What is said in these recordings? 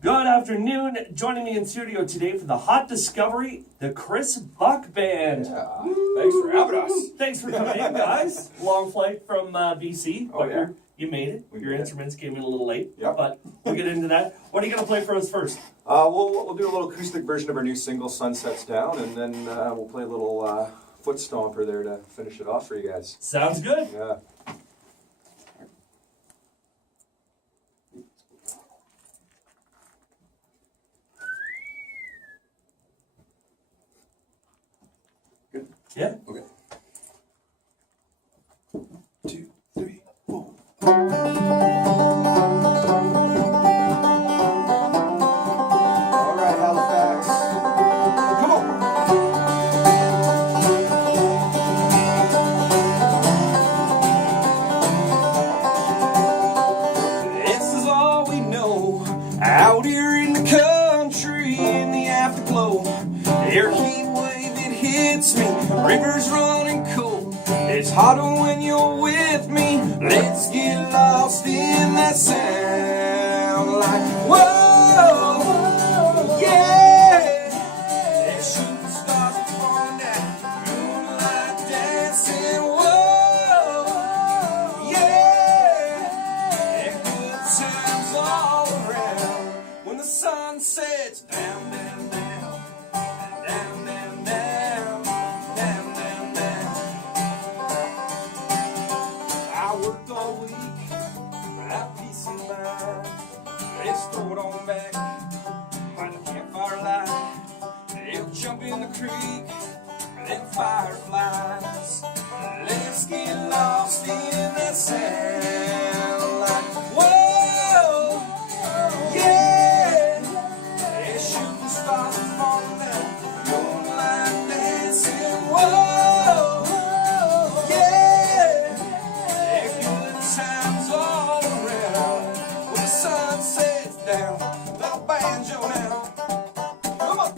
Good afternoon. Joining me in studio today for the Hot Discovery, the Chris Buck Band. Yeah. Thanks for having us. Thanks for coming in, guys. Long flight from BC, but yeah. you made it. Your instruments came in a little late, Yep. but we'll get into that. What are you going to play for us first? We'll do a little acoustic version of our new single, Sunsets Down, and then we'll play a little foot stomper there to finish it off for you guys. Sounds good. Yeah. Good? Yeah. Okay. 2, 3, 4. All right, Halifax. Come on. This is all we know out here in the country in the afterglow. Air heat wave, it hits me. Rivers running cold. It's hotter when you're with me. Let's get lost in that sound. Like, whoa, yeah. There's shooting stars are falling down. Moonlight dancing, whoa, yeah. And good times all around. When the sun sets down, down, down. Down, down, down. Down, down, down. I worked all week without peace of mind. Let's throw it on back by the campfire light. They'll jump in the creek, then fireflies. Let's get lost in that sound. Like, whoa, yeah. There's shooting stars are falling down. Moonlight dancing, whoa, yeah. There's good times all around. When the sun sets down, little banjo now. Come on.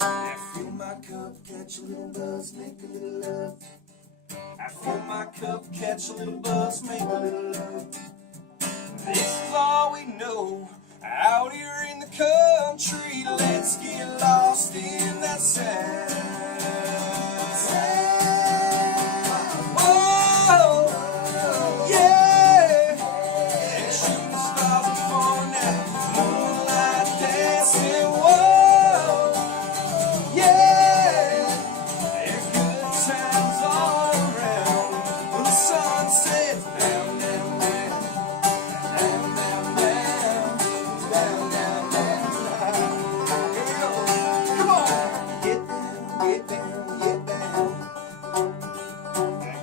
I fill my cup, catch a little buzz, make a little love. I fill my cup, catch a little buzz, make a little love. This is all we know out here in the country. Let's get lost in that sound. Whoa, yeah. And shooting stars are falling down. Moonlight dancing, whoa, yeah. And good times all around. When the sun sets down, down, down. Down, down, down. Down, down, down. Here we go. Come on. Get down, get down, get down.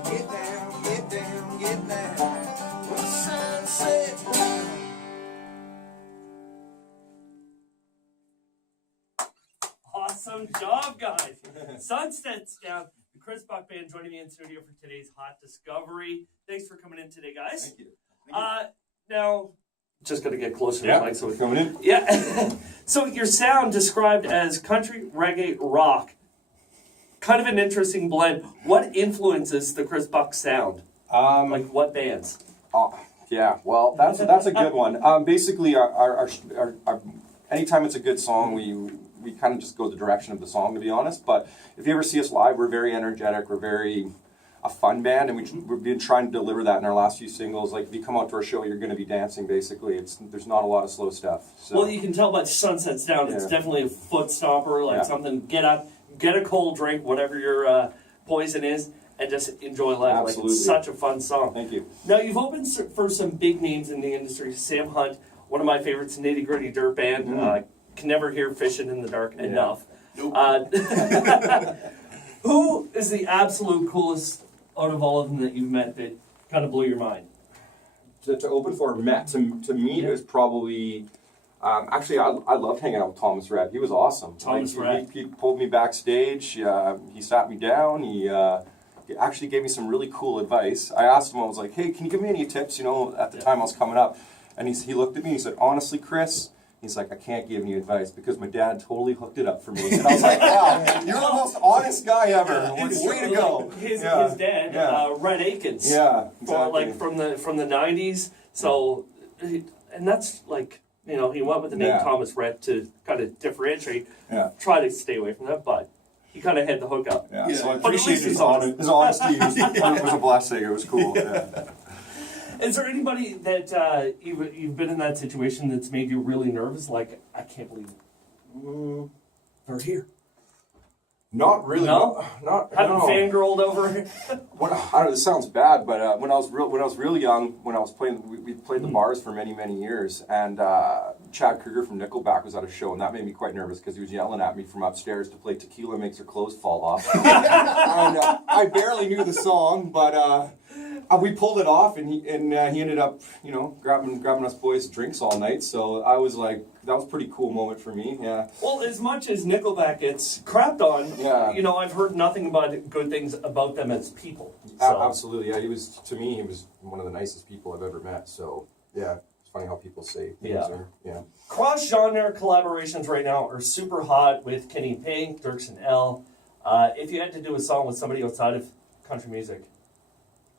Get down, get down, get down. When the sun sets down. Awesome job, guys. Sunsets down. The Chris Buck Band joining me in studio for today's Hot Discovery. Thanks for coming in today, guys. Thank you. Now, just got to get closer to Yeah, the mic so we coming in. Yeah. So your sound described as country, reggae, rock. Kind of an interesting blend. What influences the Chris Buck sound? Like what bands? Yeah, well, that's a good one. Basically, our anytime it's a good song, we kind of just go the direction of the song, to be honest. But if you ever see us live, we're very energetic. We're very a fun band, and we've been trying to deliver that in our last few singles. Like, if you come out to our show, you're going to be dancing. Basically, there's not a lot of slow stuff. So. Well, you can tell by Sunsets Down. It's Yeah. definitely a foot stomper, like Yeah. something. Get up, get a cold drink, whatever your poison is, and just enjoy life. Like, Absolutely. it's such a fun song. Thank you. Now, you've opened for some big names in the industry. Sam Hunt, one of my favorites, Nitty Gritty Dirt Band. Can never hear Fishing in the Dark enough. Nope. Who is the absolute coolest out of all of them that you've met that kind of blew your mind? To open for Matt, to me, it was probably actually, I loved hanging out with Thomas Rhett. He was awesome. Thomas Rhett. He pulled me backstage. He sat me down. He actually gave me some really cool advice. I asked him, I was like, hey, can you give me any tips? You know, at the time I was coming up. And he looked at me and he said, honestly, Chris, He's like, I can't give any advice because my dad totally hooked it up for me. And I was like, wow, you're the most honest guy ever. Way to go. His dad, Red Akins. Yeah, exactly. Like from the 90s. So, and that's like, you know, he went with the name Thomas Rhett to kind of differentiate. Yeah. Try to stay away from that, but he kind of had the hookup. Yeah, so I But at appreciate least his he's honest. honesty. It was a blessing. It was cool. Yeah. Is there anybody that you've been in that situation that's made you really nervous? Like, I can't believe they're here. Not really. No? Not Haven't no. fangirled over. When, I don't know, this sounds bad, but when I was real young, when I was playing, we played the bars for many years, and Chad Krieger from Nickelback was at a show, and that made me quite nervous because he was yelling at me from upstairs to play "Tequila Makes Her Clothes Fall Off," and I barely knew the song, but we pulled it off, and he ended up, you know, grabbing us boys drinks all night. So I was like, that was a pretty cool moment for me. Yeah. Well, as much as Nickelback gets crapped on, you know, I've heard nothing but good things about them as people. So. Absolutely, yeah. He was one of the nicest people I've ever met. So yeah, it's funny how people say things. Cross-genre collaborations right now are super hot with Kenny Pink, Dirks and L. If you had to do a song with somebody outside of country music,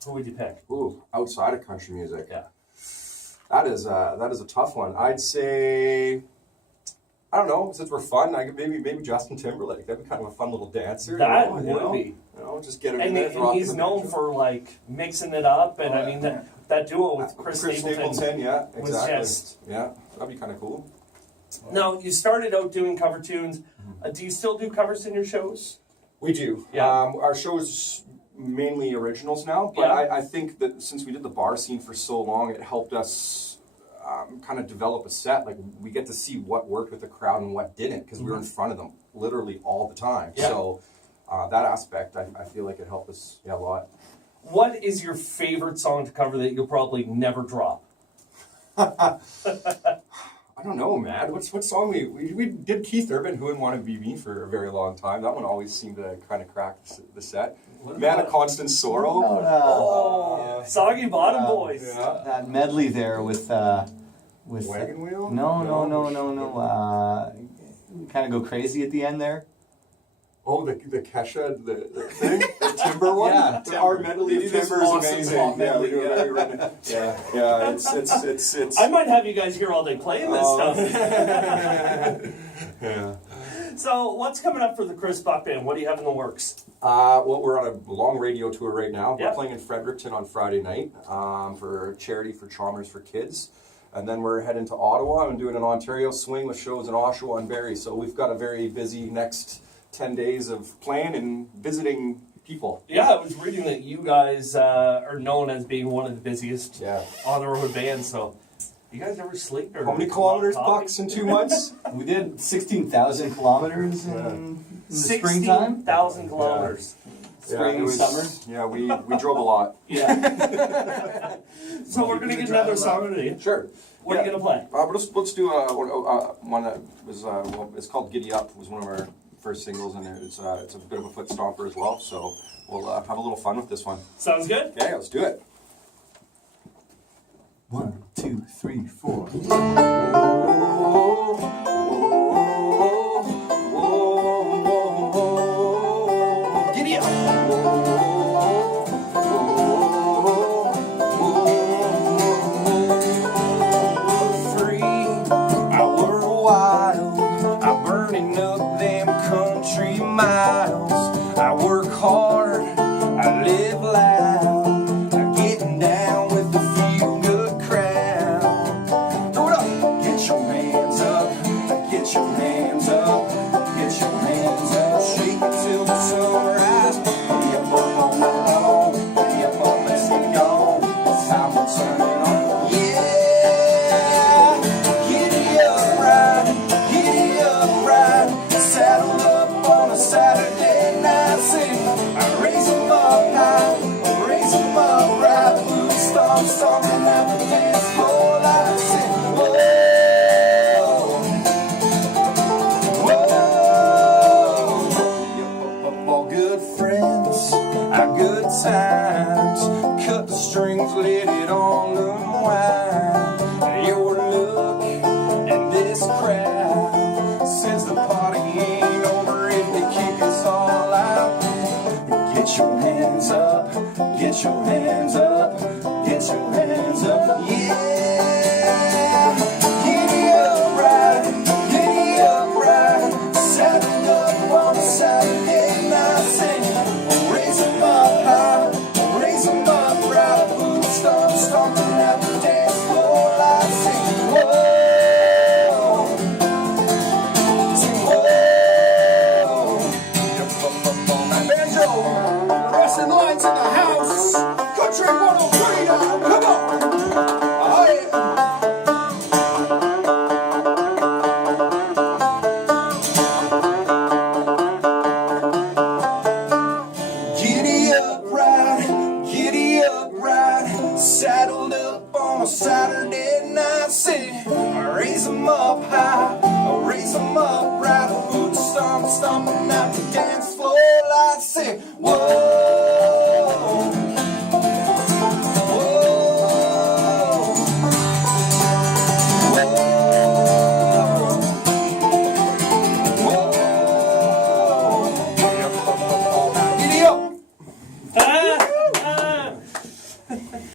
who would you pick? Ooh, outside of country music. Yeah. That is a tough one. I'd say, I don't know, since we're fun, I could maybe Justin Timberlake. That'd be kind of a fun little dancer. That would be. You know, just get him And, in there. and he's known for like mixing it up, and I mean that duo with Chris Stapleton. Yeah, exactly. Was just, yeah, that'd be kind of cool. Now you started out doing cover tunes. Do you still do covers in your shows? We do. Yeah. Our show's mainly originals now, but I think that since we did the bar scene for so long, it helped us kind of develop a set. Like, we get to see what worked with the crowd and what didn't, because we were in front of them literally all the time. Yeah. So that aspect, I feel like it helped us a lot. What is your favorite song to cover that you'll probably never drop? I don't know, man. What song we did Keith Urban, Who Wouldn't Want to Be Me, for a very long time. That one always seemed to kind of crack the set. Man of Constant Sorrow. Oh, Soggy Bottom Boys. Yeah. That medley there with Wagon Wheel? No. Kind of go crazy at the end there. Oh, the Kesha, the thing? The Timber one? Yeah, Our medley of Timber is amazing. Yeah, it's... I might have you guys here all day playing this stuff. Yeah. So, what's coming up for the Chris Buck Band? What do you have in the works? Well, we're on a long radio tour right now. Yep. We're playing in Fredericton on Friday night for charity for Chalmers for Kids. And then we're heading to Ottawa and doing an Ontario swing with shows in Oshawa and Barrie. So we've got a very busy next 10 days of playing and visiting people. Yeah, I was reading that you guys are known as being one of the busiest on the road bands. So, you guys ever sleep? Or how many kilometers, Bucks, in 2 months? We did 16,000 kilometers in the springtime. 16,000 kilometers. Spring, summer. Yeah, we drove a lot. Yeah. So we're going to get another song today. Sure. What are you going to play? Let's do one that was, it's called Giddy Up. It was one of our first singles, and it's a bit of a foot stomper as well. So we'll have a little fun with this one. Sounds good? Yeah, let's do it. 1, 2, 3, 4. Giddy up. Free, I were wild. I'm burning up them country miles. I work hard, I live loud. I'm getting down with the feel good crowd. Throw it up, get your hands up, get your hands up, get your hands up. Shake it till the sunrise. Giddy up all night long, giddy up all let's get gone. It's time we're turning on. Yeah, giddy up right, saddle up on a Saturday night. Sing, I raise 'em up high, raise 'em up right. Blue stomp, stomping out the dance floor like sing. Whoa, whoa, all good friends, our good times. Cut the strings, let it all unwind. Your look and this start stomping at the dance floor like singing, whoa. Sing, whoa. Banjo, fluorescent lights in the house. Country 103 now, come on. Oh, yeah. Giddy up, ride, saddled up on a saddle.